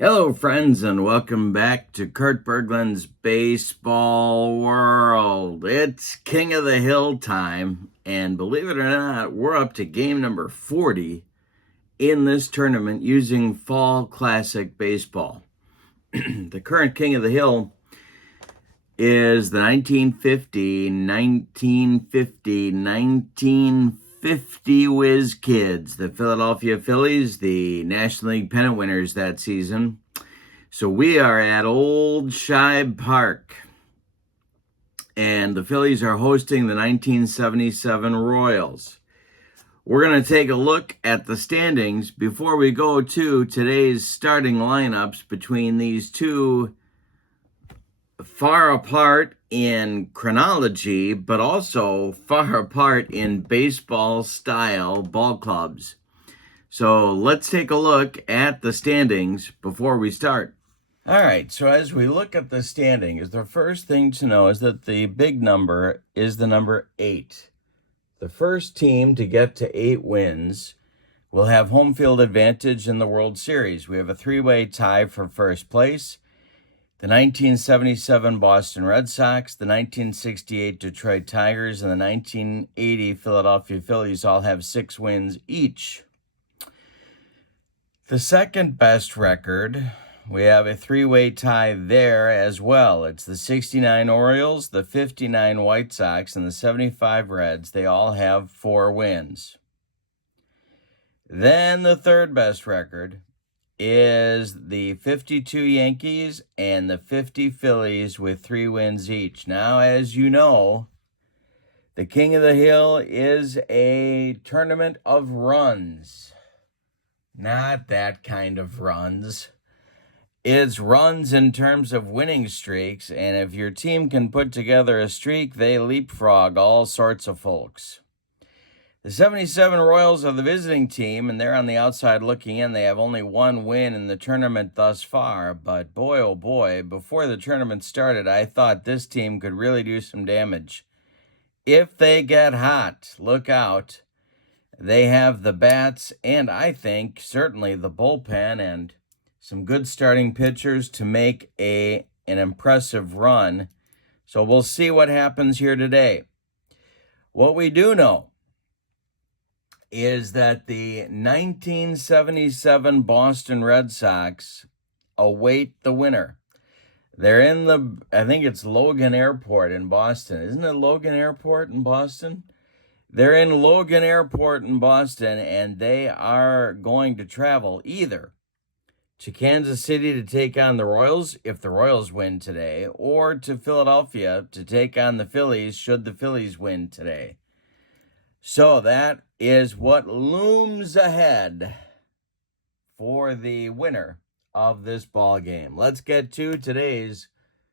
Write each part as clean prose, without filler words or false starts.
Hello, friends, and welcome back to Kurt Berglund's Baseball World. It's King of the Hill time, and believe it or not, we're up to game number 40 in this tournament using Fall Classic Baseball. The current King of the Hill is the 1950 Whiz Kids, the Philadelphia Phillies, the National League pennant winners that season. So we are at Old Shibe Park, and the Phillies are hosting the 1977 Royals. We're going to take a look at the standings before we go to today's starting lineups between these two far apart in chronology, but also far apart in baseball style ball clubs. So let's take a look at the standings before we start. All right, so as we look at the standings, the first thing to know is that the big number is the number 8. The first team to get to 8 wins will have home field advantage in the World Series. We have a 3-way tie for first place. The 1977 Boston Red Sox, the 1968 Detroit Tigers, and the 1980 Philadelphia Phillies all have 6 wins each. The second best record, we have a 3-way tie there as well. It's the 69 Orioles, the 59 White Sox, and the 75 Reds. They all have 4 wins. Then the third best record is the 52 Yankees and the 50 Phillies with 3 wins each. Now, as you know, the King of the Hill is a tournament of runs. Not that kind of runs. It's runs in terms of winning streaks, and if your team can put together a streak, they leapfrog all sorts of folks. The 77 Royals are the visiting team, and they're on the outside looking in. They have only 1 win in the tournament thus far, but boy, oh boy, before the tournament started, I thought this team could really do some damage. If they get hot, look out. They have the bats, and I think certainly the bullpen and some good starting pitchers to make an impressive run. So we'll see what happens here today. What we do know is that the 1977 Boston Red Sox await the winner. They're in I think it's Logan Airport in Boston. Isn't it Logan Airport in Boston? They're in Logan Airport in Boston, and they are going to travel either to Kansas City to take on the Royals if the Royals win today, or to Philadelphia to take on the Phillies should the Phillies win today. So that is what looms ahead for the winner of this ball game. Let's get to today's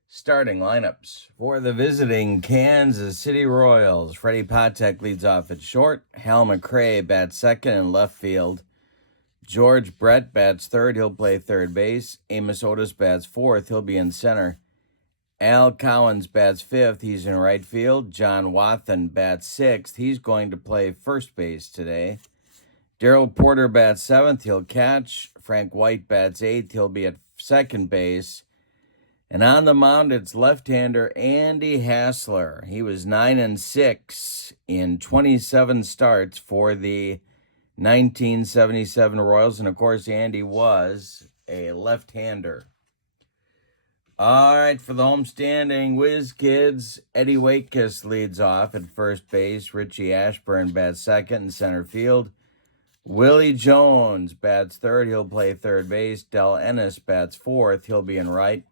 starting lineups. For the visiting Kansas City Royals, Freddie Patek leads off at short. Hal McRae bats second in left field. George Brett bats third. He'll play third base. Amos Otis bats fourth. He'll be in center. Al Cowens bats fifth. He's in right field. John Wathan bats sixth. He's going to play first base today. Darrell Porter bats seventh. He'll catch. Frank White bats eighth. He'll be at second base. And on the mound, it's left-hander Andy Hassler. He was 9-6 in 27 starts for the 1977 Royals. And, of course, Andy was a left-hander. All right, for the homestanding Whiz Kids, Eddie Waitkus leads off at first base. Richie Ashburn bats second in center field. Willie Jones bats third. He'll play third base. Del Ennis bats fourth. He'll be in right.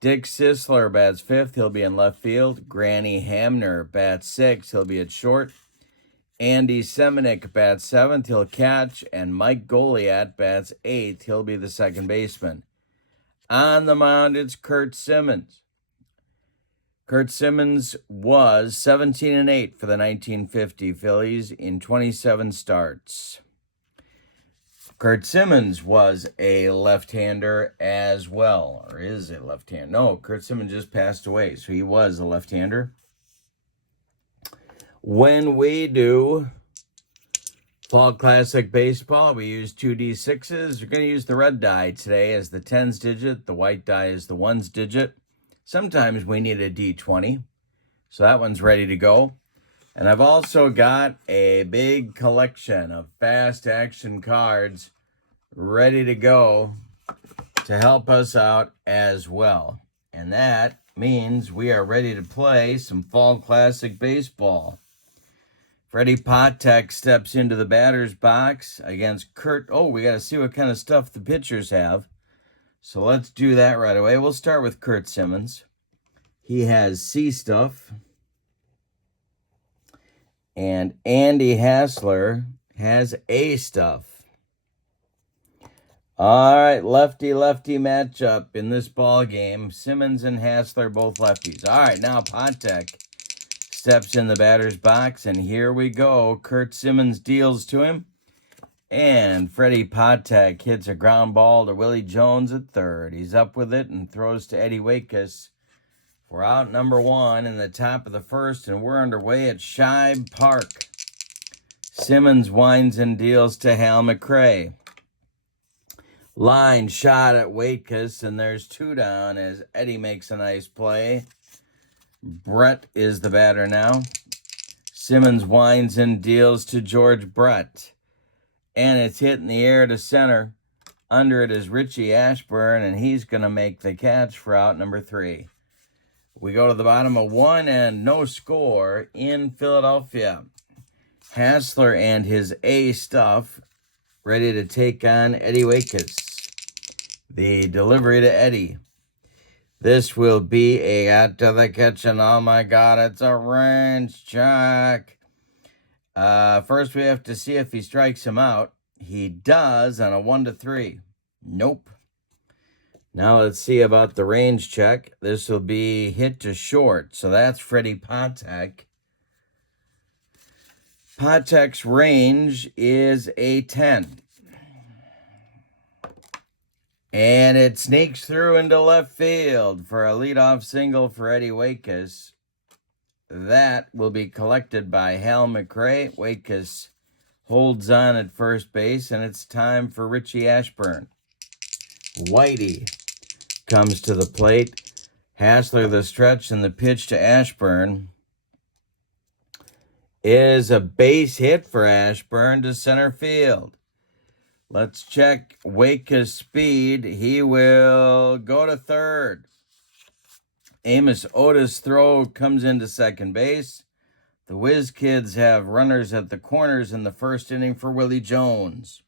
Dick Sisler bats fifth. He'll be in left field. Granny Hamner bats sixth. He'll be at short. Andy Semenick bats seventh. He'll catch. And Mike Goliat bats eighth. He'll be the second baseman. On the mound, it's Curt Simmons. Curt Simmons was 17-8 for the 1950 Phillies in 27 starts. Curt Simmons was a left-hander as well, or is a left-hander. No, Curt Simmons just passed away, so he was a left-hander. When we do Fall Classic Baseball, we use 2D6s. We're going to use the red die today as the 10s digit. The white die is the 1s digit. Sometimes we need a D20. So that one's ready to go. And I've also got a big collection of fast action cards ready to go to help us out as well. And that means we are ready to play some Fall Classic Baseball. Freddie Patek steps into the batter's box against Kurt. Oh, we got to see what kind of stuff the pitchers have. So let's do that right away. We'll start with Kurt Simmons. He has C stuff. And Andy Hassler has A stuff. All right, lefty-lefty matchup in this ball game. Simmons and Hassler both lefties. All right, now Patek steps in the batter's box, and here we go. Kurt Simmons deals to him, and Freddie Patek hits a ground ball to Willie Jones at third. He's up with it and throws to Eddie Waitkus. We're out number one in the top of the first, and we're underway at Shibe Park. Simmons winds and deals to Hal McRae. Line shot at Waitkus, and there's two down as Eddie makes a nice play. Brett is the batter now. Simmons winds and deals to George Brett. And it's hit in the air to center. Under it is Richie Ashburn, and he's going to make the catch for out number 3. We go to the bottom of 1 and no score in Philadelphia. Hassler and his A stuff ready to take on Eddie Waitkus. The delivery to Eddie. This will be a out to the kitchen. Oh my God, it's a range check. First we have to see if he strikes him out. He does on a 1-3. Nope. Now let's see about the range check. This will be hit to short. So that's Freddie Patek. Patek's range is a 10. And it sneaks through into left field for a leadoff single for Eddie Waitkus. That will be collected by Hal McRae. Waitkus holds on at first base, and it's time for Richie Ashburn. Whitey comes to the plate. Hassler the stretch, and the pitch to Ashburn is a base hit for Ashburn to center field. Let's check Waitkus' speed. He will go to third. Amos Otis' throw comes into second base. The Whiz Kids have runners at the corners in the first inning for Willie Jones.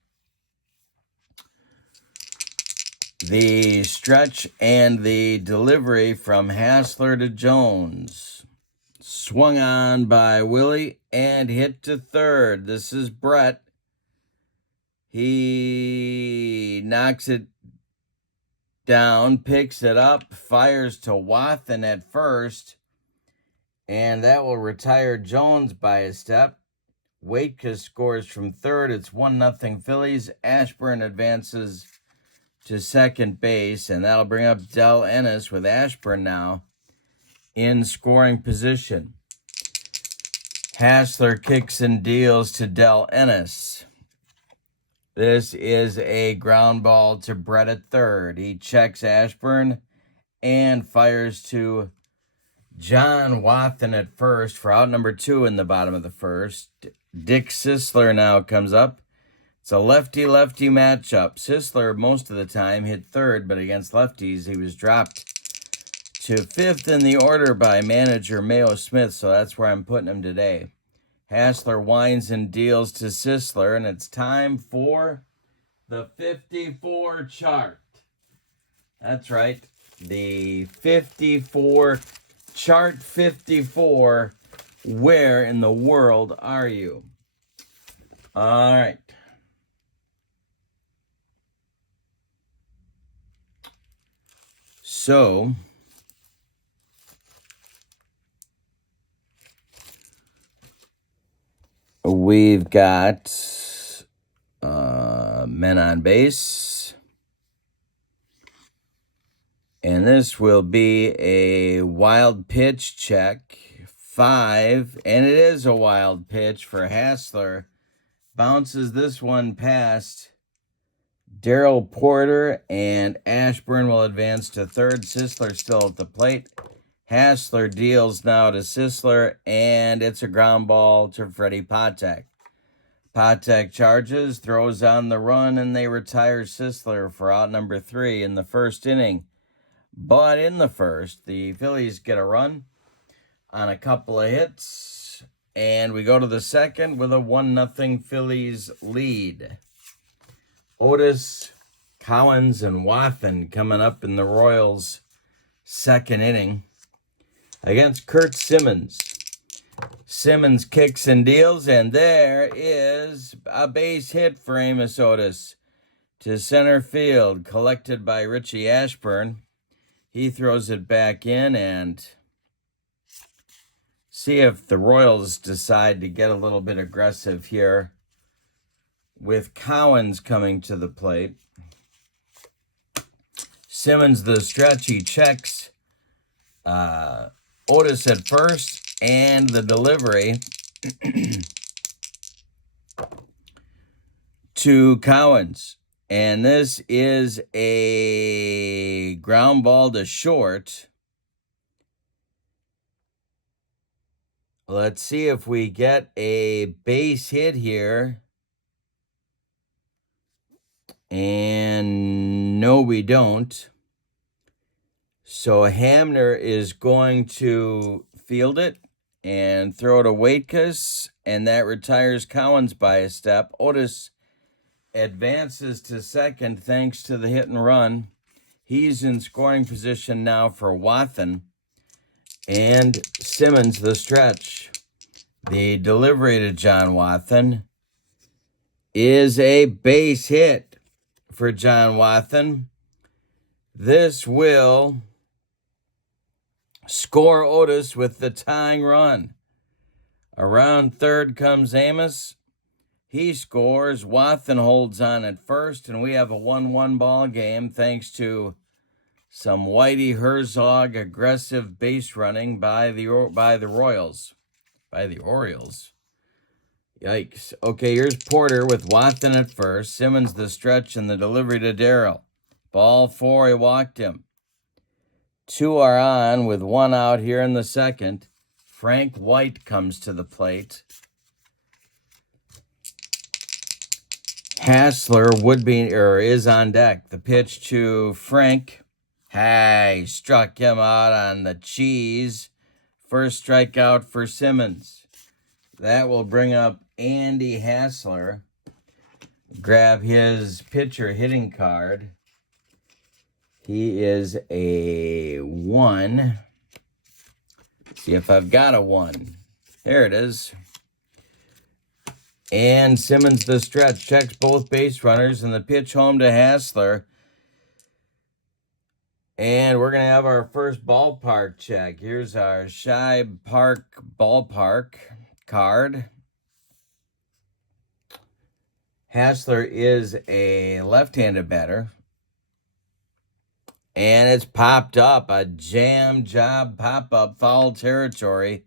The stretch and the delivery from Hassler to Jones. Swung on by Willie and hit to third. This is Brett. He knocks it down, picks it up, fires to Wathen at first, and that will retire Jones by a step. Waitkus scores from third. It's 1-0 Phillies. Ashburn advances to second base, and that'll bring up Del Ennis with Ashburn now in scoring position. Hassler kicks and deals to Del Ennis. This is a ground ball to Brett at third. He checks Ashburn and fires to John Wathen at first for out number 2 in the bottom of the first. Dick Sisler now comes up. It's a lefty-lefty matchup. Sisler, most of the time, hit third, but against lefties, he was dropped to 5th in the order by manager Mayo Smith, so that's where I'm putting him today. Hassler winds and deals to Sisler, and it's time for the 54 chart. That's right, the 54 chart 54. Where in the world are you? All right. So, we've got men on base. And this will be a wild pitch check. 5. And it is a wild pitch for Hassler. bounces this one past Darrell Porter, and Ashburn will advance to third. Sisler still at the plate. Hassler deals now to Sisler, and it's a ground ball to Freddie Patek. Patek charges, throws on the run, and they retire Sisler for out number 3 in the first inning. But in the first, the Phillies get a run on a couple of hits, and we go to the second with a 1-0 Phillies lead. Otis, Collins, and Wathan coming up in the Royals' second inning against Kurt Simmons. Simmons kicks and deals, and there is a base hit for Amos Otis to center field, collected by Richie Ashburn. He throws it back in, and see if the Royals decide to get a little bit aggressive here with Collins coming to the plate. Simmons the stretch, he checks Otis at first, and the delivery to Collins. And this is a ground ball to short. Let's see if we get a base hit here. And no, we don't. So Hamner is going to field it and throw to Waitkus, and that retires Collins by a step. Otis advances to second thanks to the hit and run. He's in scoring position now for Wathan. And Simmons the stretch. The delivery to John Wathan is a base hit for John Wathan. This will score Otis with the tying run. Around third comes Amos. He scores. Wathan holds on at first, and we have a 1-1 ball game thanks to some Whitey Herzog aggressive base running by the Royals. By the Orioles. Yikes. Okay, here's Porter with Wathan at first. Simmons the stretch and the delivery to Darrell. Ball 4, he walked him. 2 are on with 1 out here in the second. Frank White comes to the plate. Hassler is on deck. The pitch to Frank. Hey, struck him out on the cheese. First strikeout for Simmons. That will bring up Andy Hassler. Grab his pitcher hitting card. He is a 1. See if I've got a 1. There it is. And Simmons the stretch. Checks both base runners, and the pitch home to Hassler. And we're going to have our first ballpark check. Here's our Shibe Park ballpark card. Hassler is a left-handed batter. And it's popped up, a jam job pop-up, foul territory.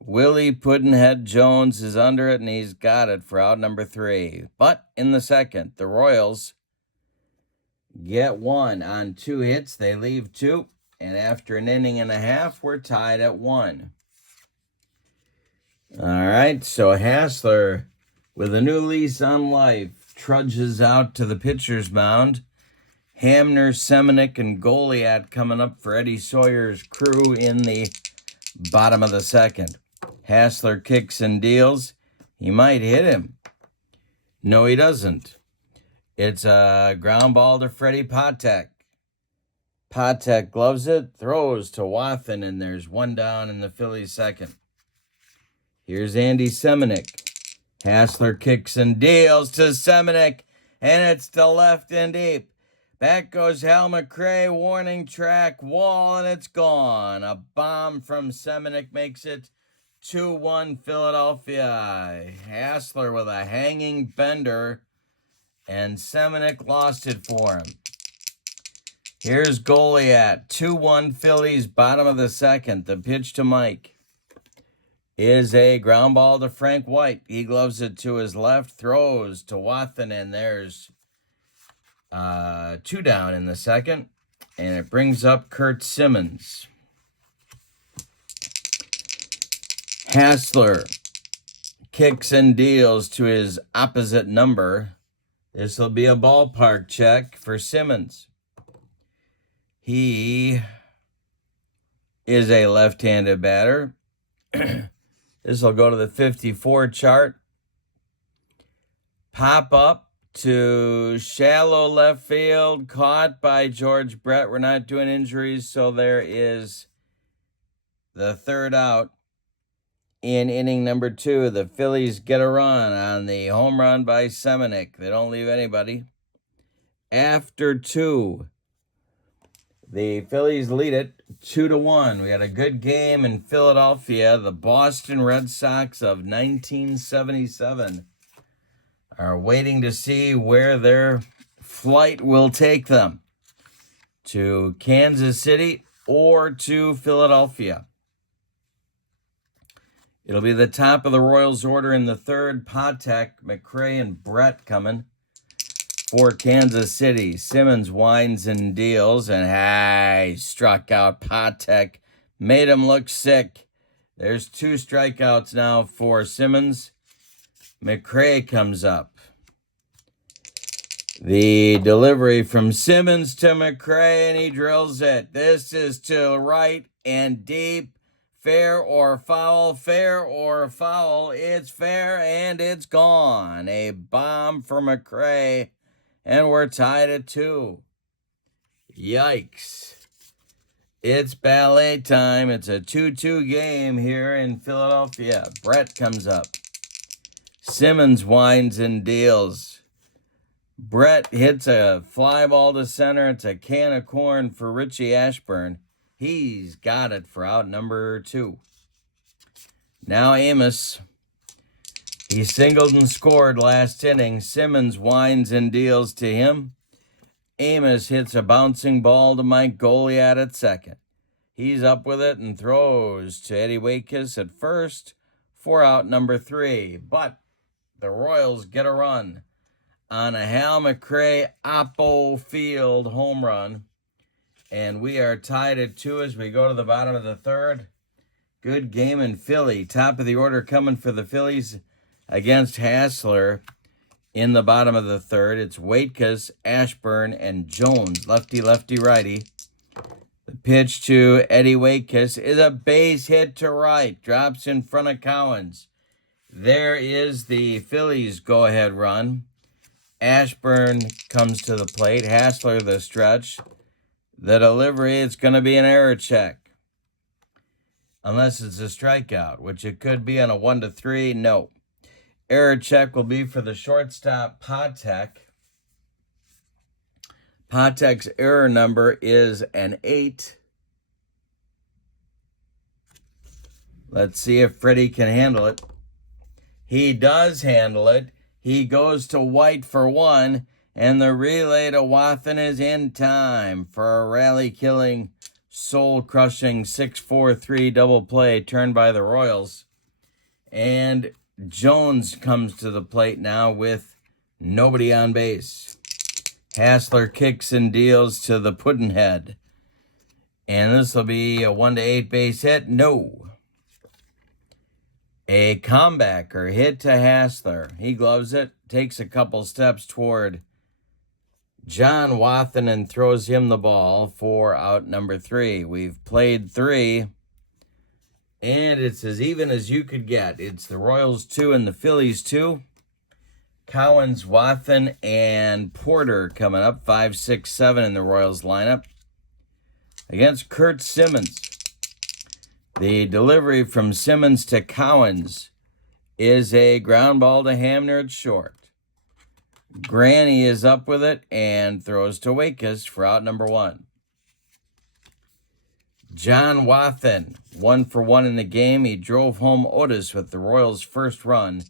Willie Puddinhead Jones is under it, and he's got it for out number 3. But in the second, the Royals get 1 on 2 hits. They leave 2, and after an inning and a half, we're tied at 1. All right, so Hassler, with a new lease on life, trudges out to the pitcher's mound. Hamner, Semenick, and Goliat coming up for Eddie Sawyer's crew in the bottom of the second. Hassler kicks and deals. He might hit him. No, he doesn't. It's a ground ball to Freddie Patek. Patek gloves it, throws to Wathan, and there's 1 down in the Phillies second. Here's Andy Semenick. Hassler kicks and deals to Semenick, and it's to left and deep. Back goes Hal McRae, warning track, wall, and it's gone. A bomb from Semenick makes it 2-1 Philadelphia. Hassler with a hanging bender, and Semenick lost it for him. Here's Goliat, 2-1 Phillies, bottom of the second. The pitch to Mike. is a ground ball to Frank White. He gloves it to his left, throws to Wathan, and there's 2 down in the second. And it brings up Kurt Simmons. Hassler kicks and deals to his opposite number. This will be a ballpark check for Simmons. He is a left-handed batter. This will go to the 54 chart. Pop up to shallow left field, caught by George Brett. We're not doing injuries, so there is the third out. In inning number 2, the Phillies get a run on the home run by Semenick. They don't leave anybody. After 2, the Phillies lead it 2-1. We had a good game in Philadelphia. The Boston Red Sox of 1977 are waiting to see where their flight will take them, to Kansas City or to Philadelphia. It'll be the top of the Royals order in the third. Patek, McRae, and Brett coming for Kansas City. Simmons winds and deals, and struck out Patek. Made him look sick. There's 2 strikeouts now for Simmons. McRae comes up. The delivery from Simmons to McRae, and he drills it. This is to right and deep. Fair or foul, fair or foul, it's fair and it's gone. A bomb for McRae, and we're tied at 2. Yikes. It's ballet time. It's a 2-2 game here in Philadelphia. Brett comes up. Simmons winds and deals. Brett hits a fly ball to center. It's a can of corn for Richie Ashburn. He's got it for out number 2. Now Amos. He singled and scored last inning. Simmons winds and deals to him. Amos hits a bouncing ball to Mike Goliat at second. He's up with it and throws to Eddie Waitkus at first for out number 3. But the Royals get a run on a Hal McRae Oppo Field home run. And we are tied at 2 as we go to the bottom of the third. Good game in Philly. Top of the order coming for the Phillies against Hassler in the bottom of the third. It's Waitkus, Ashburn, and Jones. Lefty, lefty, righty. The pitch to Eddie Waitkus is a base hit to right. Drops in front of Cowens. There is the Phillies' go-ahead run. Ashburn comes to the plate. Hassler the stretch. The delivery, it's going to be an error check. Unless it's a strikeout, which it could be on a 1-3. No. Error check will be for the shortstop, Patek. Patek's error number is an 8. Let's see if Freddie can handle it. He does handle it. He goes to White for 1. And the relay to Wathan is in time for a rally-killing, soul-crushing 6-4-3 double play turned by the Royals. And Jones comes to the plate now with nobody on base. Hassler kicks and deals to the Puddinhead. And this will be a 1-8 base hit. No. A comebacker hit to Hassler. He gloves it, takes a couple steps toward John Wathan and throws him the ball for out number 3. We've played 3, and it's as even as you could get. It's the Royals 2 and the Phillies 2. Cowens, Wathan, and Porter coming up, 5, 6, 7 in the Royals lineup against Kurt Simmons. The delivery from Simmons to Cowens is a ground ball to Hamner at short. Granny is up with it and throws to Waitkus for out number 1. John Wathan, 1 for 1 in the game. He drove home Otis with the Royals' first run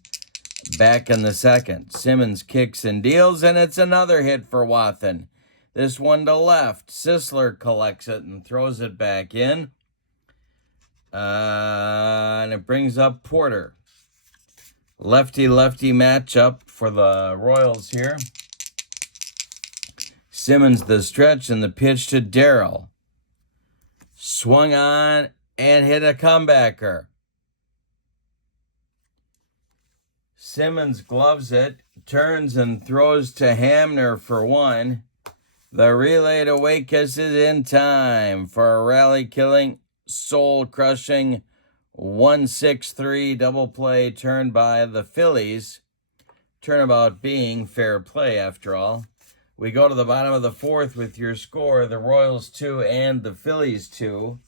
back in the second. Simmons kicks and deals, and it's another hit for Wathan. This one to left. Sisler collects it and throws it back in. And it brings up Porter. Lefty-lefty matchup for the Royals here. Simmons the stretch and the pitch to Darrell. Swung on and hit a comebacker. Simmons gloves it, turns and throws to Hamner for one. The relay to Wakefield is in time for a rally-killing, soul-crushing 1-6-3 double play turned by the Phillies. Turnabout being fair play, after all. We go to the bottom of the fourth with your score, the Royals 2 and the Phillies 2.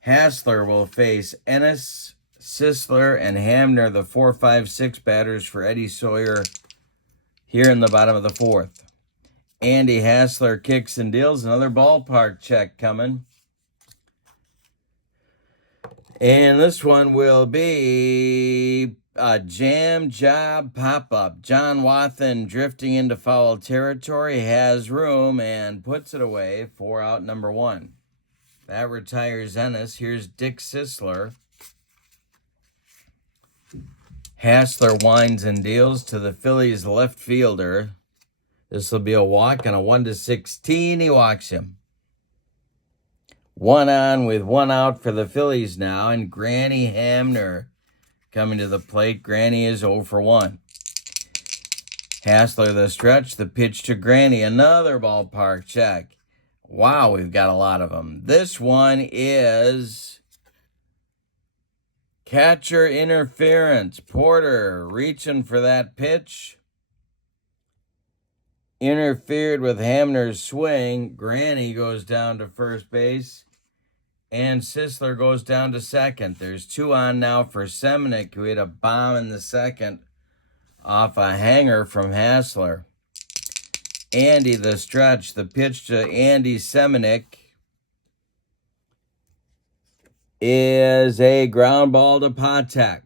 Hassler will face Ennis, Sisler, and Hamner, the 4, 5, 6 batters for Eddie Sawyer here in the bottom of the fourth. Andy Hassler kicks and deals. Another ballpark check coming. And this one will be a jam job pop-up. John Wathan drifting into foul territory, has room, and puts it away for out number one. That retires Ennis. Here's Dick Sisler. Hassler winds and deals to the Phillies left fielder. This will be a walk and a 1-16. He walks him. One on with one out for the Phillies now, and Granny Hamner coming to the plate. Granny is 0 for 1. Hassler the stretch, the pitch to Granny. Another ballpark check. Wow, we've got a lot of them. This one is catcher interference. Porter reaching for that pitch. Interfered with Hamner's swing. Granny goes down to first base. And Sisler goes down to second. There's 2 on now for Seminick, who hit a bomb in the second off a hanger from Hassler. Andy the stretch. The pitch to Andy Seminick is a ground ball to Patek.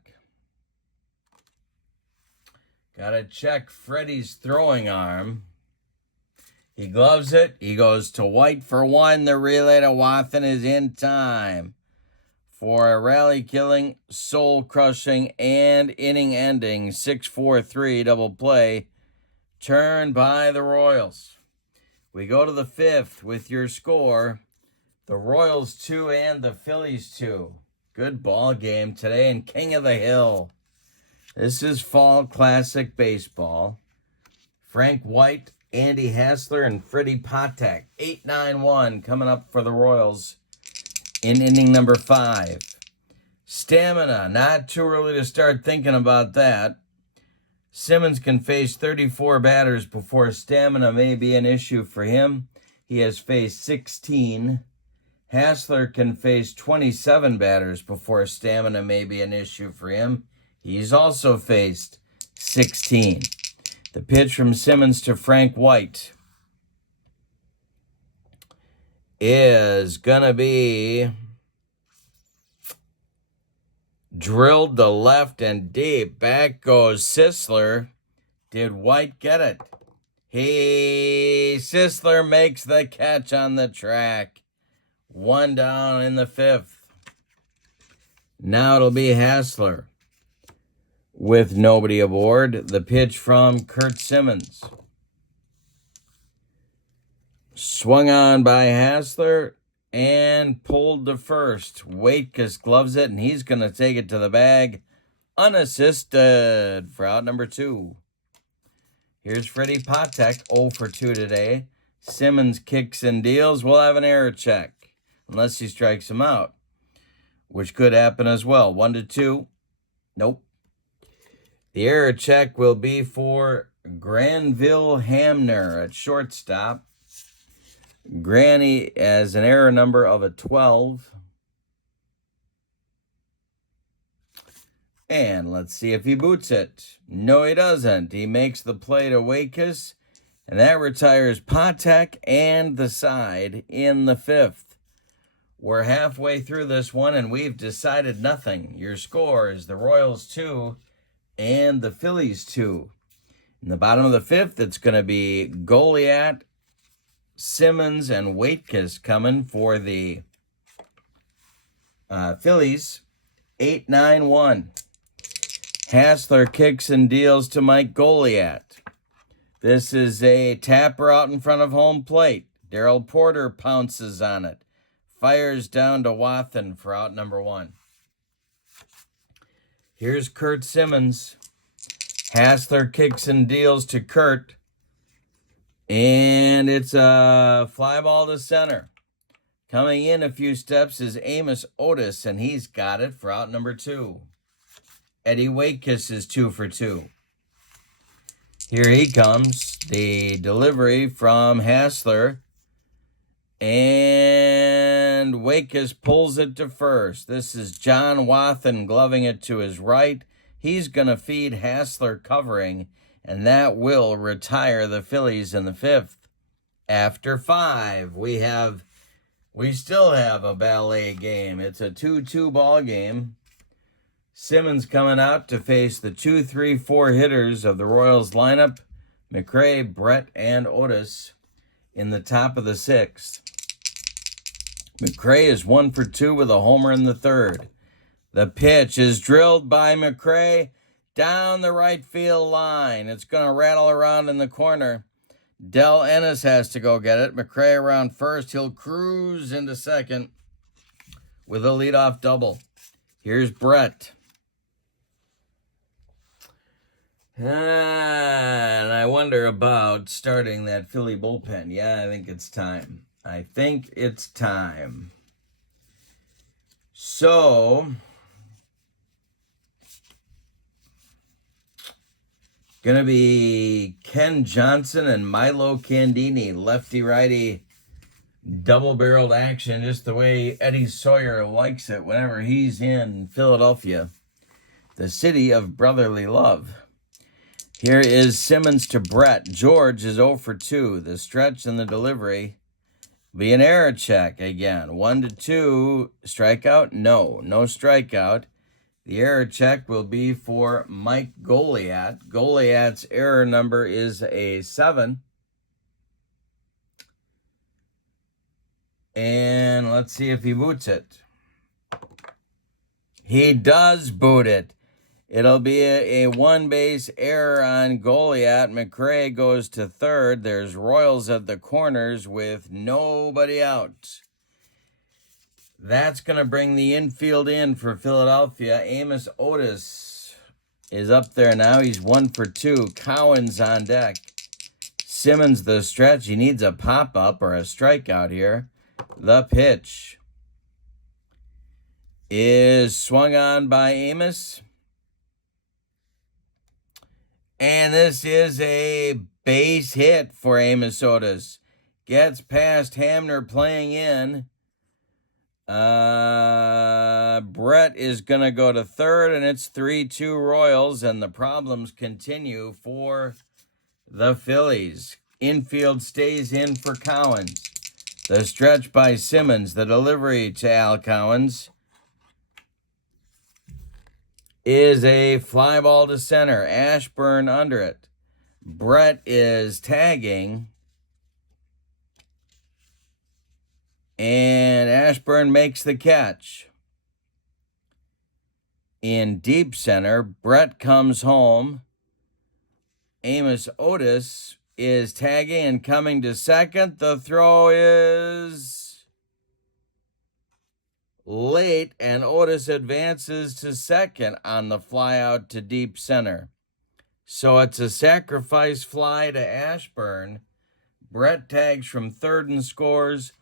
Got to check Freddie's throwing arm. He gloves it. He goes to White for one. The relay to Wathan is in time for a rally-killing, soul-crushing, and inning-ending 6-4-3 double play turned by the Royals. We go to the fifth with your score, the Royals 2 and the Phillies 2. Good ball game today in King of the Hill. This is Fall Classic Baseball. Frank White, Andy Hassler, and Freddie Patek. 8-9-1 coming up for the Royals in inning number 5. Stamina, not too early to start thinking about that. Simmons can face 34 batters before stamina may be an issue for him. He has faced 16. Hassler can face 27 batters before stamina may be an issue for him. He's also faced 16. The pitch from Simmons to Frank White is going to be drilled to left and deep. Back goes Sisler. Did White get it? Sisler makes the catch on the track. 1 down in the 5th. Now it'll be Hassler with nobody aboard. The pitch from Kurt Simmons. Swung on by Hassler and pulled to first. Waitkus gloves it, and he's going to take it to the bag unassisted for out number 2. Here's Freddie Patek, 0 for 2 today. Simmons kicks and deals. We'll have an error check unless he strikes him out, which could happen as well. 1-2. Nope. The error check will be for Granville Hamner at shortstop. Granny has an error number of a 12. And let's see if he boots it. No, he doesn't. He makes the play to Waitkus, and that retires Patek and the side in the 5th. We're halfway through this one, and we've decided nothing. Your score is the Royals 2 and the Phillies 2. In the bottom of the 5th, it's going to be Goliath, Simmons, and Waitkus coming for the Phillies, 8-9-1. Hassler kicks and deals to Mike Goliat. This is a tapper out in front of home plate. Darrell Porter pounces on it. Fires down to Wathan for out number 1. Here's Kurt Simmons. Hassler kicks and deals to Kurt. And it's a fly ball to center. Coming in a few steps is Amos Otis, and he's got it for out number 2. Eddie Waitkus is 2 for 2. Here he comes. The delivery from Hassler. And Waitkus pulls it to first. This is John Wathan gloving it to his right. He's going to feed Hassler covering, and that will retire the Phillies in the 5th. After 5, we still have a ballet game. It's a 2-2 ball game. Simmons coming out to face the 2-3-4 hitters of the Royals lineup, McRae, Brett, and Otis in the top of the 6th. McRae is 1 for 2 with a homer in the 3rd. The pitch is drilled by McRae down the right field line. It's going to rattle around in the corner. Del Ennis has to go get it. McRae around first. He'll cruise into second with a leadoff double. Here's Brett. And I wonder about starting that Philly bullpen. Yeah, I think it's time. So, going to be Ken Johnson and Milo Candini, lefty-righty double-barreled action, just the way Eddie Sawyer likes it whenever he's in Philadelphia, the city of brotherly love. Here is Simmons to Brett. George is 0 for 2. The stretch and the delivery be an error check again. 1-2. Strikeout? No strikeout. The error check will be for Mike Goliat. Goliat's error number is a 7. And let's see if he boots it. He does boot it. It'll be a one-base error on Goliat. McRae goes to third. There's Royals at the corners with nobody out. That's going to bring the infield in for Philadelphia. Amos Otis is up there now. He's 1 for 2. Cowan's on deck. Simmons the stretch. He needs a pop-up or a strikeout here. The pitch is swung on by Amos. And this is a base hit for Amos Otis. Gets past Hamner playing in. Brett is going to go to third, and it's 3-2 Royals, and the problems continue for the Phillies. Infield stays in for Cowens. The stretch by Simmons, the delivery to Al Cowens is a fly ball to center. Ashburn under it. Brett is tagging. And Ashburn makes the catch. In deep center, Brett comes home. Amos Otis is tagging and coming to second. The throw is late, and Otis advances to second on the fly out to deep center. So it's a sacrifice fly to Ashburn. Brett tags from third and scores.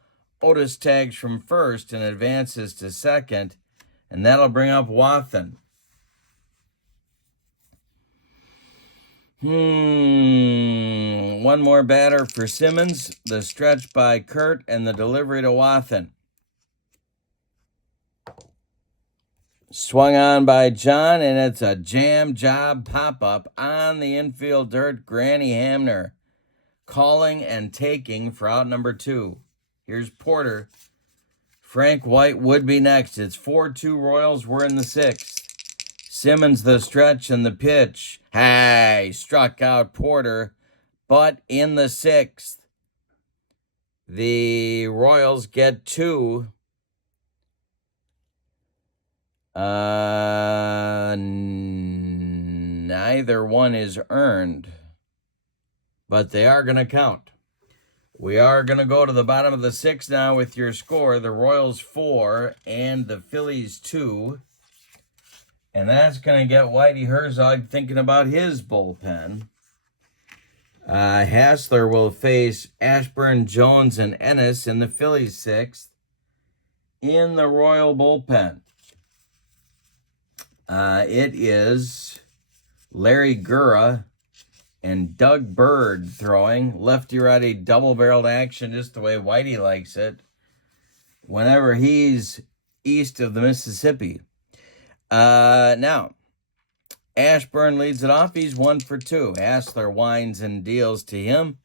Otis tags from first and advances to second, and that'll bring up Wathan. One more batter for Simmons. The stretch by Kurt and the delivery to Wathan. Swung on by John, and it's a jam job pop-up on the infield dirt. Granny Hamner calling and taking for out number 2. Here's Porter. Frank White would be next. It's 4-2 Royals. We're in the 6th. Simmons the stretch and the pitch. Hey, struck out Porter. But in the 6th, the Royals get 2. Neither one is earned, but they are going to count. We are going to go to the bottom of the sixth now with your score. The Royals 4 and the Phillies 2. And that's going to get Whitey Herzog thinking about his bullpen. Hassler will face Ashburn, Jones, and Ennis in the Phillies 6th in the Royal bullpen. It is Larry Gura and Doug Bird throwing. Lefty-righty double-barreled action, just the way Whitey likes it, whenever he's east of the Mississippi. Now, Ashburn leads it off. He's 1 for 2. Hassler winds and deals to him,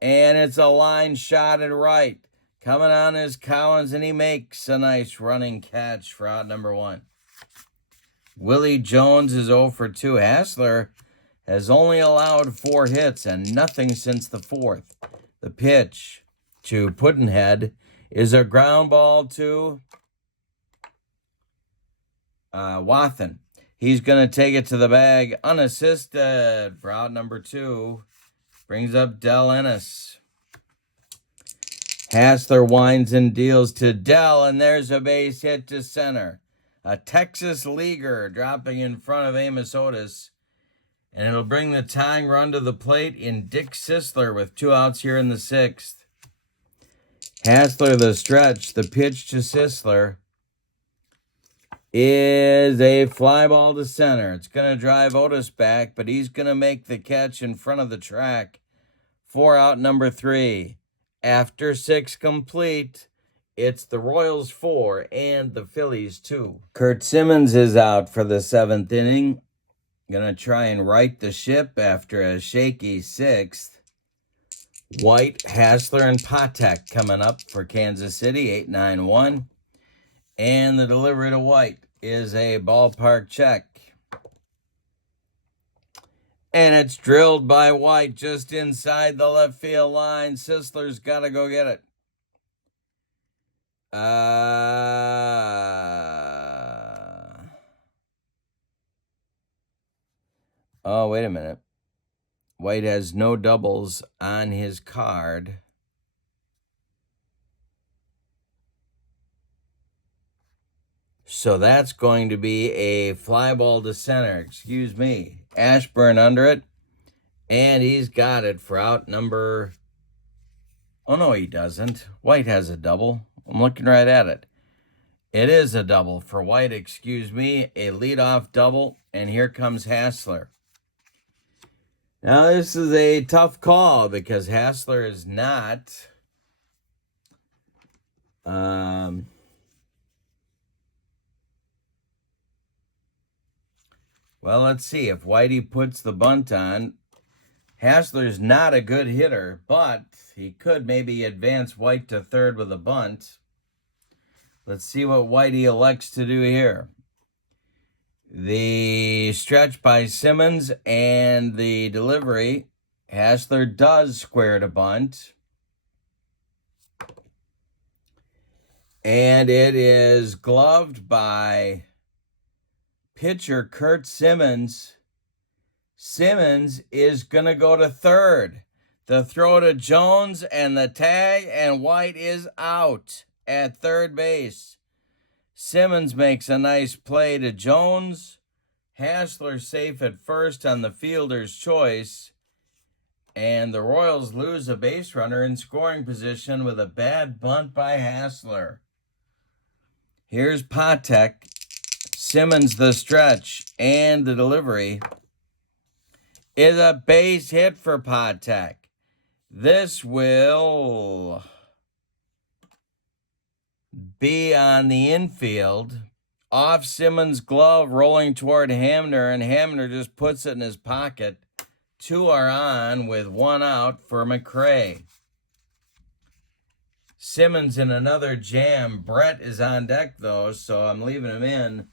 and it's a line shot at right. Coming on is Collins, and he makes a nice running catch for out number 1. Willie Jones is 0 for 2. Hassler has only allowed 4 hits and nothing since the 4th. The pitch to Puddinhead is a ground ball to Wathan. He's going to take it to the bag unassisted for out number 2. Brings up Del Ennis. Hassler winds and deals to Dell, and there's a base hit to center. A Texas leaguer dropping in front of Amos Otis. And it'll bring the tying run to the plate in Dick Sisler with 2 outs here in the 6th. Hassler the stretch. The pitch to Sisler is a fly ball to center. It's going to drive Otis back, but he's going to make the catch in front of the track for out number 3. After 6 complete, it's the Royals 4 and the Phillies 2. Kurt Simmons is out for the 7th inning. Going to try and right the ship after a shaky 6th. White, Hassler, and Patek coming up for Kansas City, 8-9-1. And the delivery to White is a ballpark check. And it's drilled by White just inside the left field line. Sisler's got to go get it. Oh, wait a minute. White has no doubles on his card. So that's going to be a fly ball to center. Excuse me. Ashburn under it. And he's got it for out number... Oh, no, he doesn't. White has a double. I'm looking right at it. It is a double for White, excuse me. A leadoff double. And here comes Hassler. Now, this is a tough call because Hassler is not... Well, let's see. If Whitey puts the bunt on, Hassler's not a good hitter, but he could maybe advance White to third with a bunt. Let's see what Whitey elects to do here. The stretch by Simmons and the delivery. Hassler does square to bunt. And it is gloved by pitcher Kurt Simmons. Simmons is going to go to third. The throw to Jones and the tag, and White is out at third base. Simmons makes a nice play to Jones. Hassler safe at first on the fielder's choice. And the Royals lose a base runner in scoring position with a bad bunt by Hassler. Here's Patek. Simmons the stretch, and the delivery is a base hit for Patek. This will be on the infield, off Simmons' glove, rolling toward Hamner, and Hamner just puts it in his pocket. 2 are on with 1 out for McRae. Simmons in another jam. Brett is on deck, though, so I'm leaving him in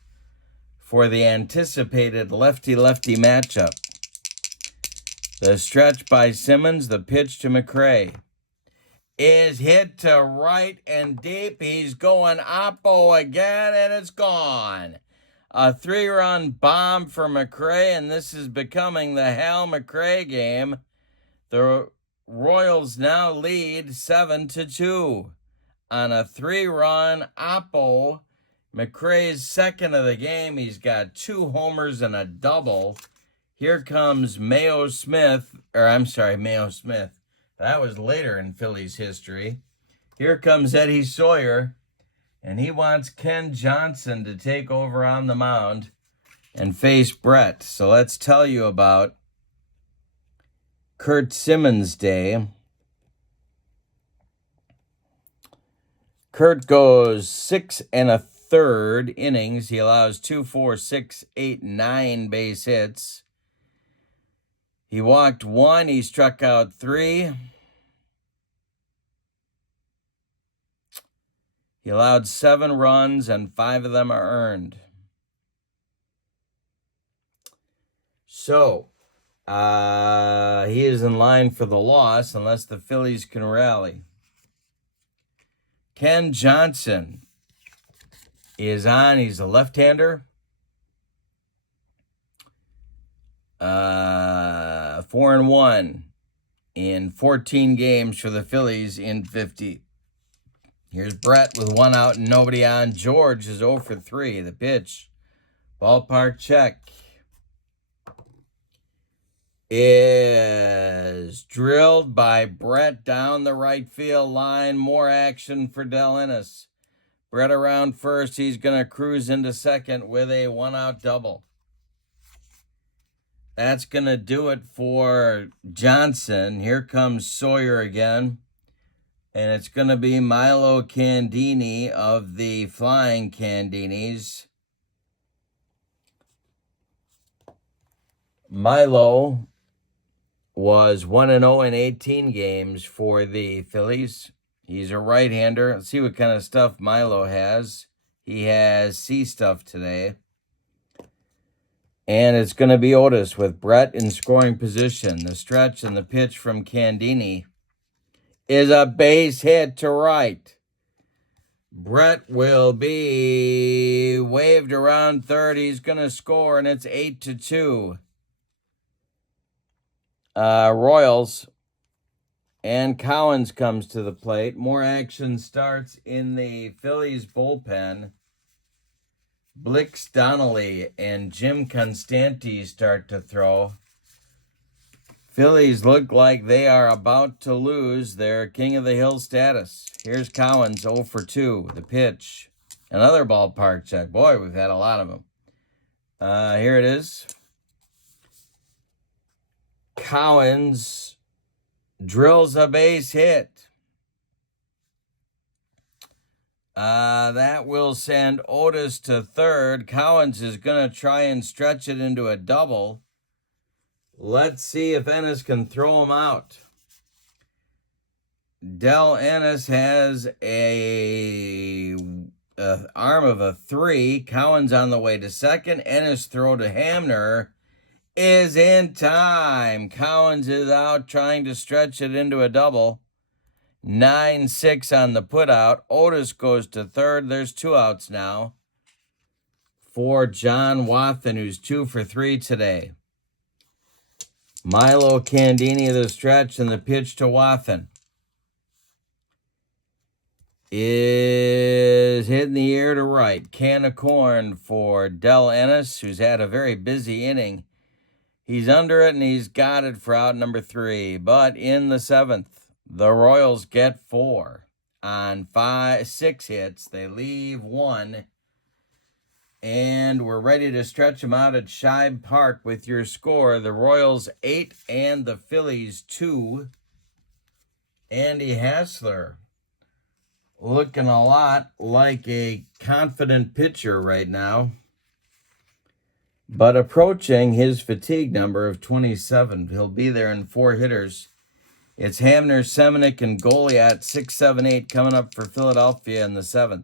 for the anticipated lefty-lefty matchup. The stretch by Simmons, the pitch to McRae, is hit to right and deep. He's going oppo again, and it's gone. A 3-run bomb for McRae, and this is becoming the Hal McRae game. The Royals now lead 7-2 on a 3-run oppo. McRae's second of the game. He's got 2 homers and a double. Here comes Mayo Smith. That was later in Phillies history. Here comes Eddie Sawyer, and he wants Ken Johnson to take over on the mound and face Brett. So let's tell you about Kurt Simmons Day. Kurt goes 6 1/3 innings. He allows 2, 4, 6, 8, 9 base hits. He walked 1. He struck out 3. He allowed 7 runs, and 5 of them are earned. So, he is in line for the loss unless the Phillies can rally. Ken Johnson is on. He's a left-hander. 4-1 in 14 games for the Phillies in 50. Here's Brett with 1 out and nobody on. George is 0 for 3. The pitch. Ballpark check. Is drilled by Brett down the right field line. More action for Del Ennis. Brett around first. He's going to cruise into second with a 1-out double. That's going to do it for Johnson. Here comes Sawyer again. And it's going to be Milo Candini of the Flying Candinis. Milo was 1-0 in 18 games for the Phillies. He's a right-hander. Let's see what kind of stuff Milo has. He has C stuff today. And it's going to be Otis with Brett in scoring position. The stretch and the pitch from Candini is a base hit to right. Brett will be waved around third. He's going to score, and it's 8-2. Royals. And Cowens comes to the plate. More action starts in the Phillies bullpen. Blix Donnelly and Jim Constanti start to throw. Phillies look like they are about to lose their King of the Hill status. Here's Cowens, 0 for 2. The pitch. Another ballpark check. Boy, we've had a lot of them. Here it is. Cowens drills a base hit. That will send Otis to third. Cowens is going to try and stretch it into a double. Let's see if Ennis can throw him out. Del Ennis has a arm of a 3. Cowens on the way to second. Ennis throw to Hamner is in time. Cowens is out trying to stretch it into a double. 9-6 on the putout. Otis goes to third. There's 2 outs now for John Wathen, who's 2 for 3 today. Milo Candini, the stretch, and the pitch to Wathen is hitting the air to right. Can of corn for Del Ennis, who's had a very busy inning. He's under it, and he's got it for out number 3. But in the 7th, the Royals get 4 on 6 hits. They leave 1. And we're ready to stretch them out at Shibe Park with your score. The Royals 8 and the Phillies 2. Andy Hassler looking a lot like a confident pitcher right now, but approaching his fatigue number of 27. He'll be there in 4 hitters. It's Hamner, Semenick, and Goliat, 6, 7, 8 coming up for Philadelphia in the 7th.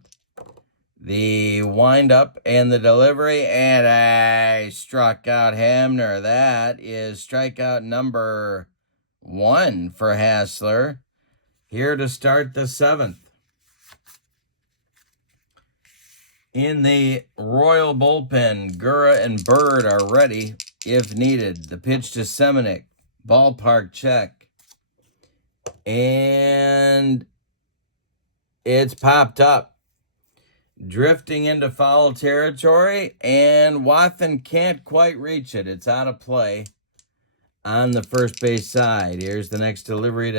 The windup and the delivery, and I struck out Hamner. That is strikeout number 1 for Hassler. Here to start the 7th. In the Royal bullpen, Gura and Bird are ready if needed. The pitch to Seminick. Ballpark check. And it's popped up. Drifting into foul territory, and Wathan can't quite reach it. It's out of play on the first base side. Here's the next delivery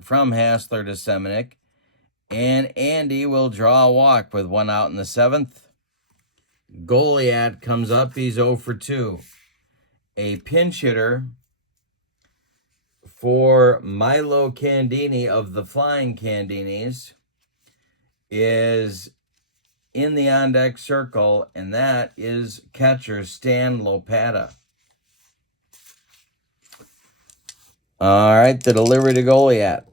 from Hassler to Seminick. And Andy will draw a walk with one out in the seventh. Goliat comes up. He's 0 for 2. A pinch hitter for Milo Candini of the Flying Candinis is in the on-deck circle, and that is catcher Stan Lopata. All right, the delivery to Goliat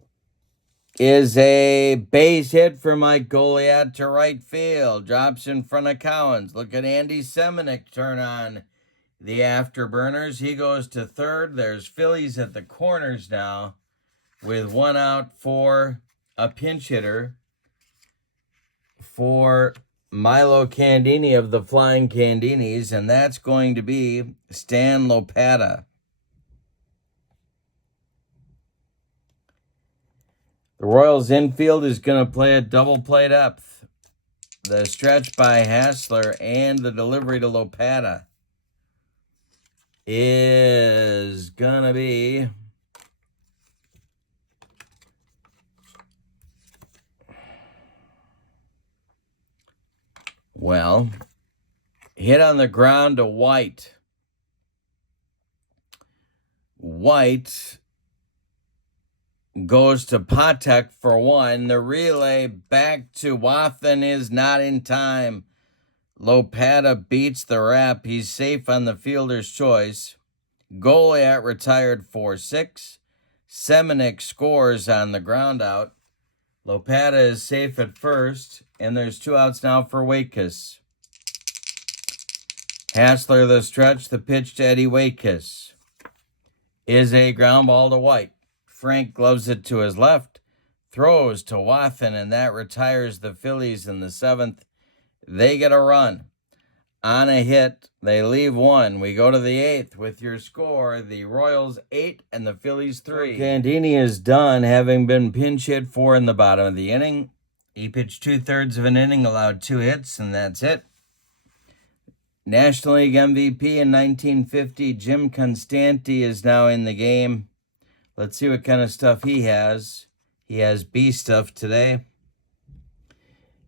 is a base hit for Mike Goliat to right field. Drops in front of Cowens. Look at Andy Seminick turn on the afterburners. He goes to third. There's Phillies at the corners now with one out for a pinch hitter for Milo Candini of the Flying Candinis, and that's going to be Stan Lopata. The Royals infield is going to play at double play depth. The stretch by Hassler and the delivery to Lopata is going to be hit on the ground to White. White goes to Patek for one. The relay back to Wathan is not in time. Lopata beats the wrap. He's safe on the fielder's choice. Goliat retired for 6. Seminick scores on the ground out. Lopata is safe at first, and there's 2 outs now for Waitkus. Hassler the stretch. The pitch to Eddie Waitkus is a ground ball to White. Frank gloves it to his left, throws to Wathan, and that retires the Phillies in the 7th. They get a run. On a hit, they leave 1. We go to the 8th with your score. The Royals 8 and the Phillies 3. Candini is done, having been pinch hit 4 in the bottom of the inning. He pitched 2/3 of an inning, allowed 2 hits, and that's it. National League MVP in 1950, Jim Constanti is now in the game. Let's see what kind of stuff he has. He has B stuff today.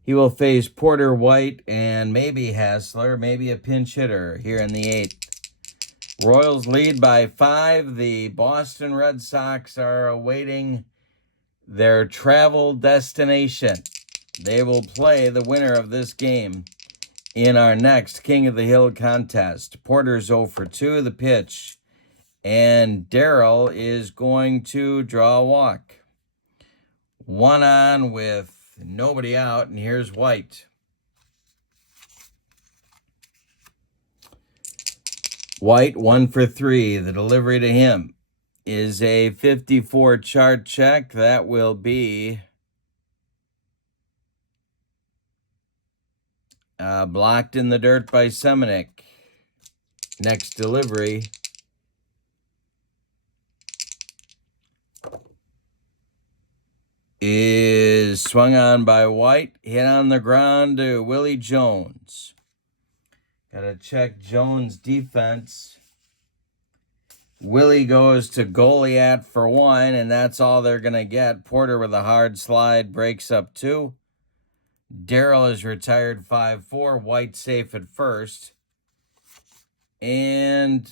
He will face Porter, White, and maybe Hassler, maybe a pinch hitter here in the 8th. Royals lead by 5. The Boston Red Sox are awaiting their travel destination. They will play the winner of this game in our next King of the Hill contest. Porter's 0 for 2, the pitch. And Darrell is going to draw a walk. 1 on with nobody out, and here's White. White 1 for 3. The delivery to him is a 54 chart check. That will be blocked in the dirt by Seminick. Next delivery is swung on by White. Hit on the ground to Willie Jones. Got to check Jones' defense. Willie goes to Goliat for 1, and that's all they're going to get. Porter with a hard slide breaks up 2. Darrell is retired 5-4. White safe at first. And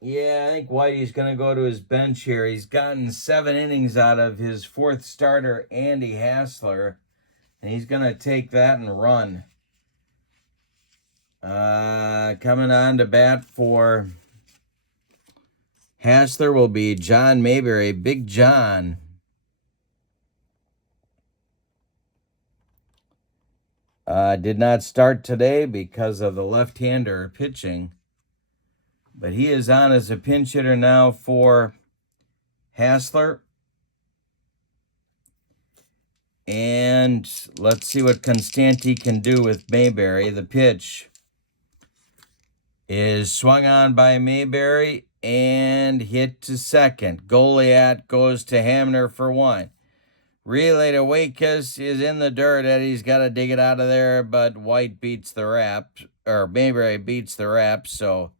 yeah, I think Whitey's going to go to his bench here. He's gotten 7 innings out of his 4th starter, Andy Hassler, and he's going to take that and run. Coming on to bat for Hassler will be John Mayberry, Big John. Did not start today because of the left-hander pitching. But he is on as a pinch hitter now for Hassler. And let's see what Constanti can do with Mayberry. The pitch is swung on by Mayberry and hit to second. Goliath goes to Hamner for one. Relay to Wakus is in the dirt. Eddie's got to dig it out of there, but White beats the rap, or Mayberry beats the rap, so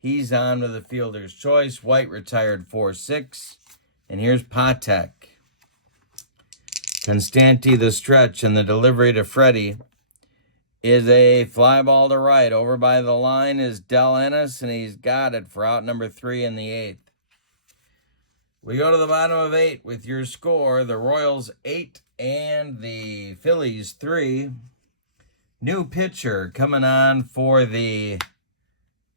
he's on to the fielder's choice. White retired 4-6. And here's Patek. Constanti the stretch, and the delivery to Freddie is a fly ball to right. Over by the line is Del Ennis, and he's got it for out number 3 in the 8th. We go to the bottom of 8 with your score. The Royals 8 and the Phillies 3. New pitcher coming on for the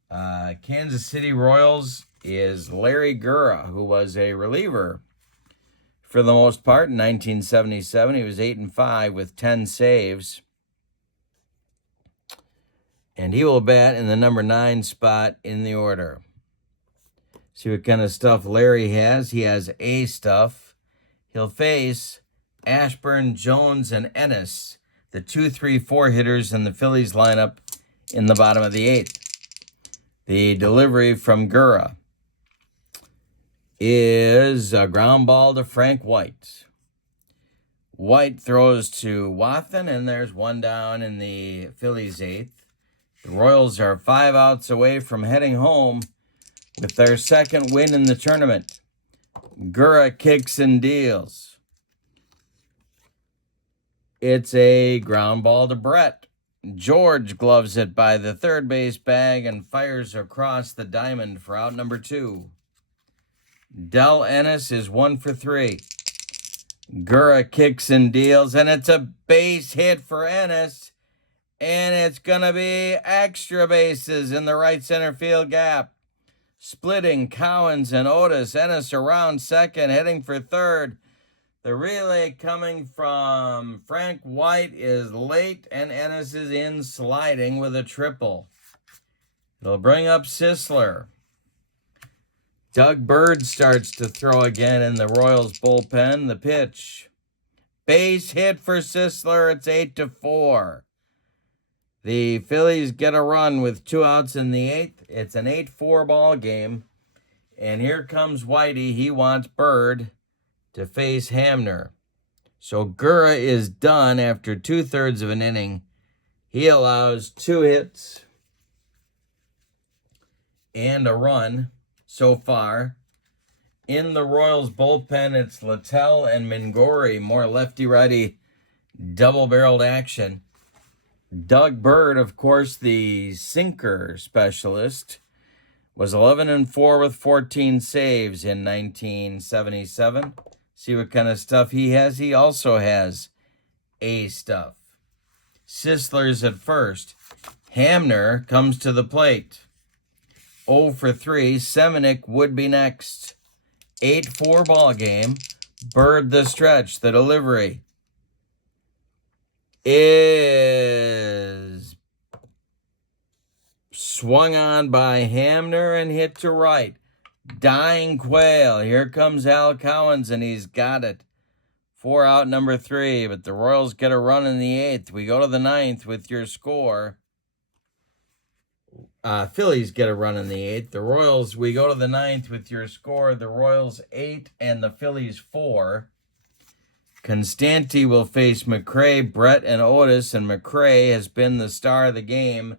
Kansas City Royals is Larry Gura, who was a reliever for the most part in 1977. He was 8-5 with 10 saves. And he will bat in the number 9 spot in the order. See what kind of stuff Larry has. He has A stuff. He'll face Ashburn, Jones, and Ennis, the 2, 3, 4 hitters in the Phillies lineup in the bottom of the 8th. The delivery from Gura is a ground ball to Frank White. White throws to Wathan, and there's one down in the Phillies' 8th. The Royals are 5 outs away from heading home with their second win in the tournament. Gura kicks and deals. It's a ground ball to Brett. George gloves it by the third base bag and fires across the diamond for out number 2. Del Ennis is 1 for 3. Gura kicks and deals, and it's a base hit for Ennis, and it's going to be extra bases in the right center field gap. Splitting Cowens and Otis. Ennis around second, heading for third. The relay coming from Frank White is late, and Ennis is in sliding with a triple. It'll bring up Sisler. Doug Bird starts to throw again in the Royals bullpen. The pitch. Base hit for Sisler. It's 8-4. The Phillies get a run with 2 outs in the 8th. It's an 8-4 ball game. And here comes Whitey. He wants Bird to face Hamner. So Gura is done after 2/3 of an inning. He allows 2 hits and a run so far. In the Royals bullpen, it's Littell and Mingori, more lefty-righty double-barreled action. Doug Bird, of course, the sinker specialist, was 11-4 with 14 saves in 1977. See what kind of stuff he has. He also has A stuff. Sisler's at first. Hamner comes to the plate. 0 for 3. Semenick would be next. 8-4 ball game. Bird the stretch. The delivery is swung on by Hamner and hit to right. Dying Quail. Here comes Al Cowens, and he's got it. 4 out number 3, but the Royals get a run in the 8th. We go to the 9th with your score. Phillies get a run in the 8th. The Royals, we go to the 9th with your score. The Royals 8 and the Phillies 4. Constanti will face McRae, Brett, and Otis, and McRae has been the star of the game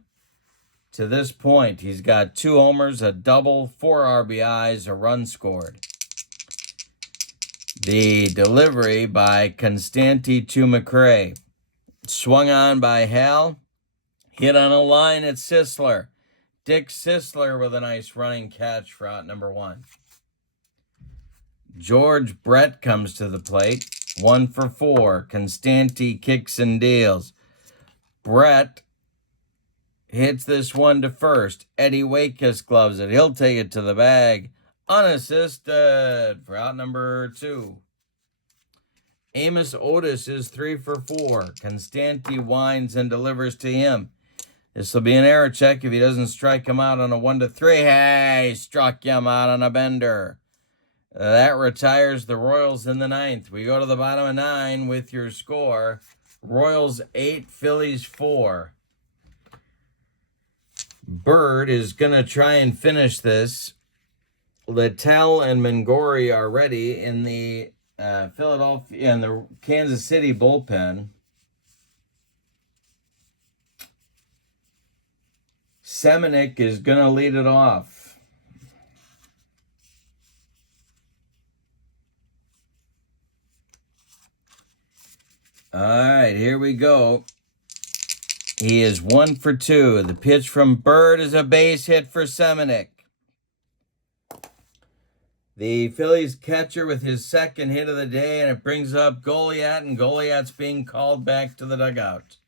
to this point. He's got 2 homers, a double, 4 RBIs, a run scored. The delivery by Constanti to McRae. Swung on by Hal. Hit on a line at Sisler. Dick Sisler with a nice running catch for out number 1. George Brett comes to the plate. 1 for 4. Constanti kicks and deals. Brett hits this one to first. Eddie Wakus gloves it. He'll take it to the bag. Unassisted for out number 2. Amos Otis is 3 for 4. Constanti winds and delivers to him. This will be an error check if he doesn't strike him out on a 1-3. Hey, struck him out on a bender. That retires the Royals in the 9th. We go to the bottom of 9 with your score. Royals 8, Phillies 4. Bird is going to try and finish this. Littell and Mangori are ready in the Philadelphia and the Kansas City bullpen. Semenic is going to lead it off. All right, here we go. He is 1 for 2. The pitch from Bird is a base hit for Semenic. The Phillies catcher with his second hit of the day, and it brings up Goliat, and Goliat's being called back to the dugout.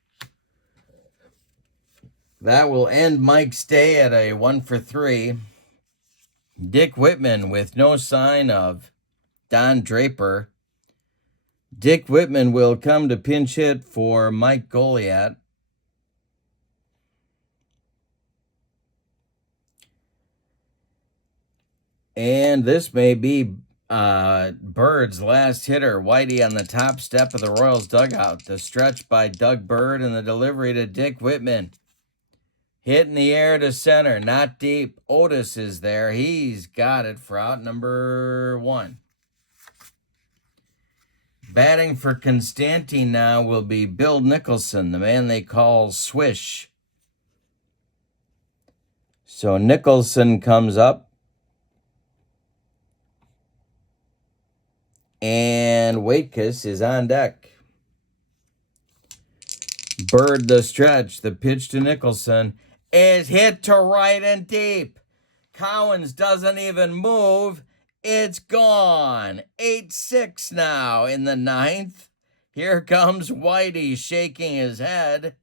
That will end Mike's day at a 1 for 3. Dick Whitman with no sign of Don Draper. Dick Whitman will come to pinch hit for Mike Goliat. And this may be Bird's last hitter. Whitey on the top step of the Royals dugout. The stretch by Doug Bird and the delivery to Dick Whitman. Hit in the air to center, not deep. Otis is there. He's got it for out number 1. Batting for Constantine now will be Bill Nicholson, the man they call Swish. So Nicholson comes up. And Waitkus is on deck. Bird the stretch. The pitch to Nicholson is hit to right and deep. Cowens doesn't even move. It's gone. 8-6 now in the 9th. Here comes Whitey shaking his head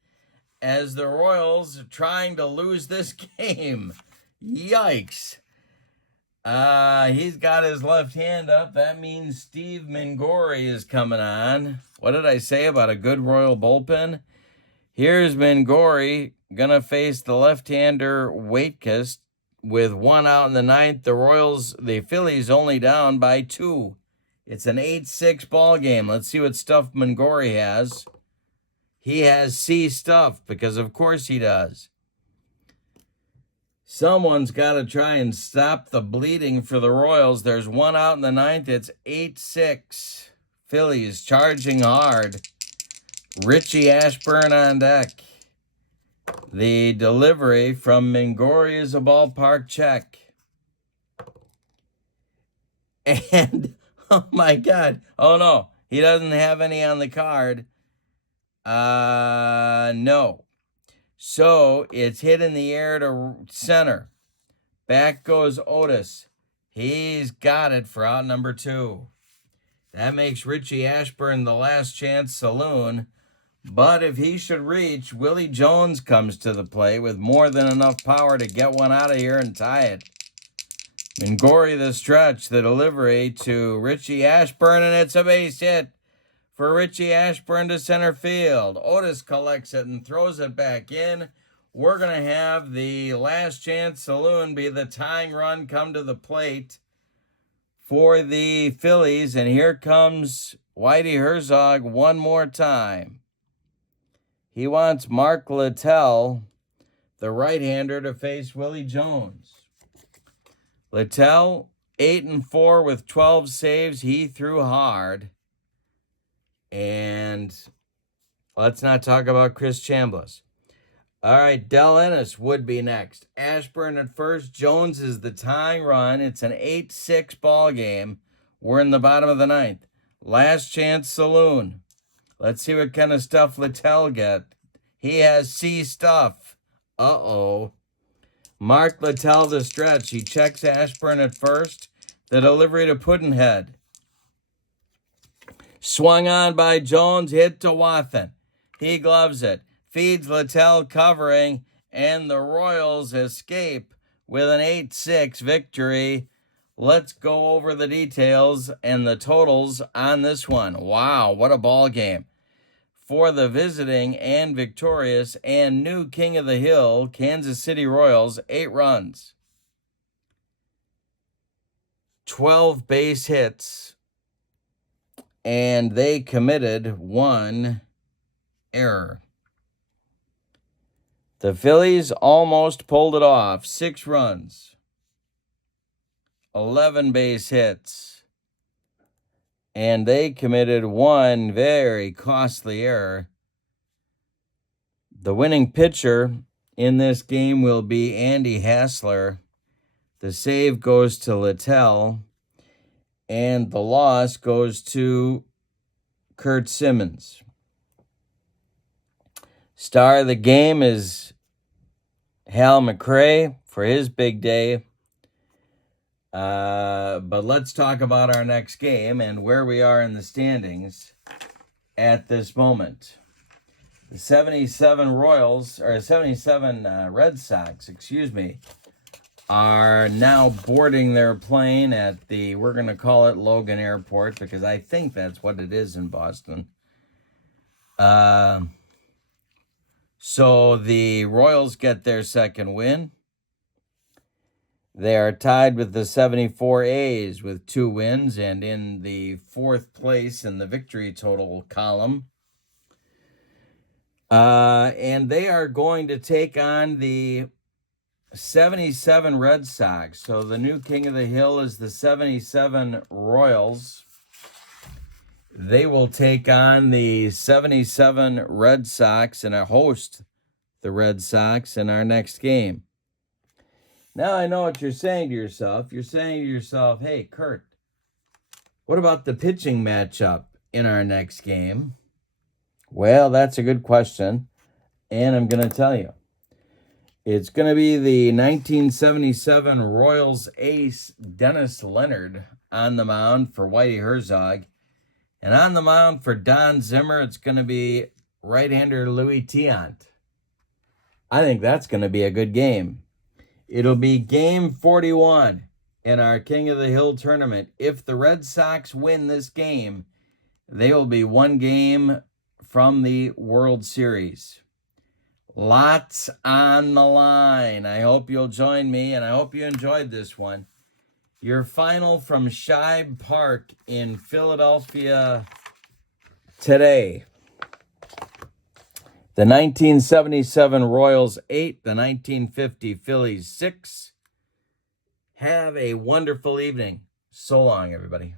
as the Royals are trying to lose this game. Yikes. He's got his left hand up. That means Steve Mangori is coming on. What did I say about a good Royal bullpen? Here's Mangori going to face the left-hander Waitkus with 1 out in the 9th. The Phillies only down by 2. It's an 8-6 ball game. Let's see what stuff Mangori has. He has C stuff because of course he does. Someone's got to try and stop the bleeding for the Royals. There's 1 out in the 9th. It's 8-6. Phillies charging hard. Richie Ashburn on deck. The delivery from Mangori is a ballpark check. And, oh my God. Oh no, he doesn't have any on the card. No. So it's hit in the air to center. Back goes Otis. He's got it for out number 2. That makes Richie Ashburn the last chance saloon. But if he should reach, Willie Jones comes to the plate with more than enough power to get one out of here and tie it. Mangori the stretch, the delivery to Richie Ashburn, and it's a base hit for Richie Ashburn to center field. Otis collects it and throws it back in. We're going to have the last chance saloon be the tying run come to the plate for the Phillies. And here comes Whitey Herzog one more time. He wants Mark Littell, the right-hander, to face Willie Jones. Littell, 8-4 with 12 saves. He threw hard. And let's not talk about Chris Chambliss. All right, Del Ennis would be next. Ashburn at first. Jones is the tying run. It's an 8-6 ball game. We're in the bottom of the 9th. Last chance saloon. Let's see what kind of stuff Littell get. He has C stuff. Uh-oh. Mark Littell the stretch. He checks Ashburn at first. The delivery to Puddinhead. Swung on by Jones, hit to Wathan. He gloves it. Feeds Littell covering, and the Royals escape with an 8-6 victory. Let's go over the details and the totals on this one. Wow, what a ball game. For the visiting and victorious and new King of the Hill, Kansas City Royals, 8 runs. 12 base hits, and they committed 1 error. The Phillies almost pulled it off. 6 runs, 11 base hits, and they committed 1 very costly error. The winning pitcher in this game will be Andy Hassler. The save goes to Littell, and the loss goes to Kurt Simmons. Star of the game is Hal McRae for his big day. But let's talk about our next game and where we are in the standings at this moment. The 77 Red Sox, are now boarding their plane at the, we're going to call it Logan Airport, because I think that's what it is in Boston. So the Royals get their second win. They are tied with the 74 A's with 2 wins and in the 4th place in the victory total column. And they are going to take on the 77 Red Sox. So the new king of the hill is the 77 Royals. They will take on the 77 Red Sox and host the Red Sox in our next game. Now I know what you're saying to yourself. You're saying to yourself, hey, Kurt, what about the pitching matchup in our next game? Well, that's a good question, and I'm going to tell you. It's going to be the 1977 Royals ace Dennis Leonard on the mound for Whitey Herzog. And on the mound for Don Zimmer, it's going to be right-hander Louis Tiant. I think that's going to be a good game. It'll be game 41 in our King of the Hill tournament. If the Red Sox win this game, they will be 1 game from the World Series. Lots on the line. I hope you'll join me, and I hope you enjoyed this one. Your final from Shibe Park in Philadelphia today. The 1977 Royals 8, the 1950 Phillies 6. Have a wonderful evening. So long, everybody.